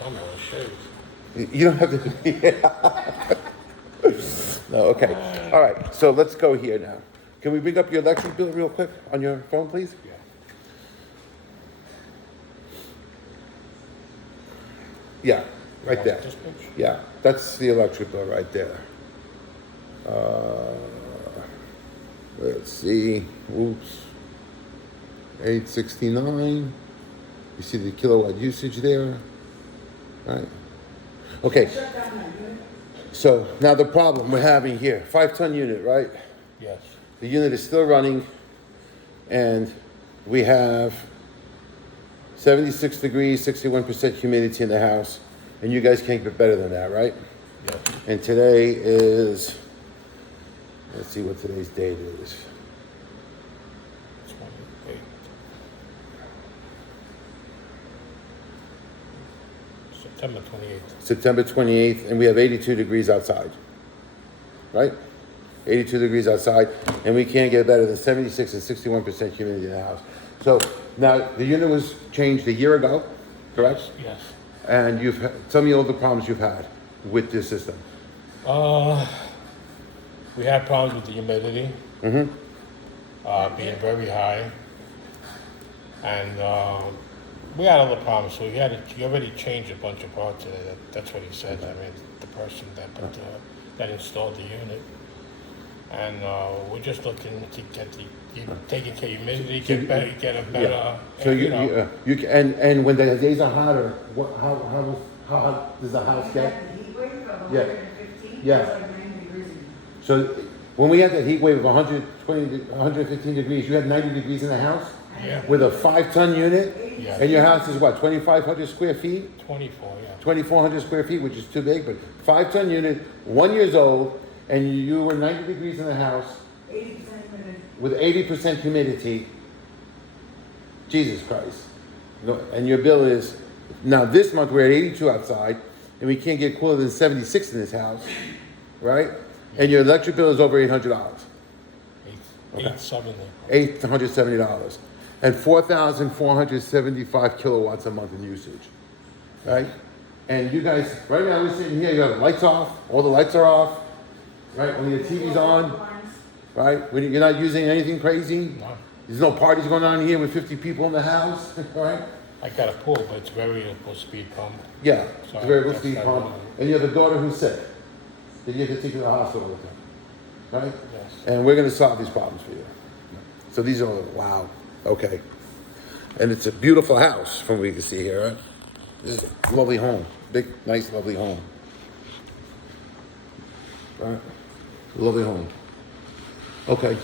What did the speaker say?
tell me what it shows. You don't have to. No, okay. All right, so let's go here now. Can we bring up your electric bill real quick on your phone, please? Yeah. Yeah, right there. This picture? Yeah, that's the electric bill right there. Let's see. Oops. 869. You see the kilowatt usage there, right? Okay. So now the problem we're having here, 5-ton unit, right? Yes. The unit is still running, and we have 76 degrees, 61% humidity in the house, and you guys can't get better than that, right? Yes. And today is, let's see what today's date is. 28. September 28th. September 28th, and we have 82 degrees outside, right? 82 degrees outside, and we can't get better than 76 and 61% humidity in the house. So now the unit was changed a year ago, correct? Yes. And tell me all the problems you've had with this system. We had problems with the humidity. Being very high. And we had other problems, so he already changed a bunch of parts of it. That's what he said. I mean, the person that installed the unit. And we're just looking to get taking care of humidity, get a better. So you and when the days are hotter, how hot does the house get? Yeah. 115, Yeah. it's like 90 degrees. So when we had that heat wave of 115 degrees, you had 90 degrees in the house Yeah. with a 5-ton unit, Yeah. and your house is what, 2,500 square feet? 24, yeah. 2,400 square feet, which is too big, but 5-ton unit, 1 year old, and you were 90 degrees in the house 80% humidity. with 80% humidity. Jesus Christ. No, and your bill is, now this month we're at 82 outside, and we can't get cooler than 76 in this house, right? And your electric bill is over $800, $870. $870, and 4,475 kilowatts a month in usage, right? And you guys, right now we're sitting here, you have the lights off, all the lights are off, right? Only the TV's on, right? You're not using anything crazy. No. There's no parties going on here with 50 people in the house, right? I got a pool, but it's variable speed pump. Yeah, So it's a variable that's speed not pump. really- And you have a daughter who's sick, that you have to take to the hospital with her, right? Yes. And we're gonna solve these problems for you. So these are, wow, okay. And it's a beautiful house from what we can see here, right? This is a lovely home, big, nice, lovely home. Right? Lovely home. Okay.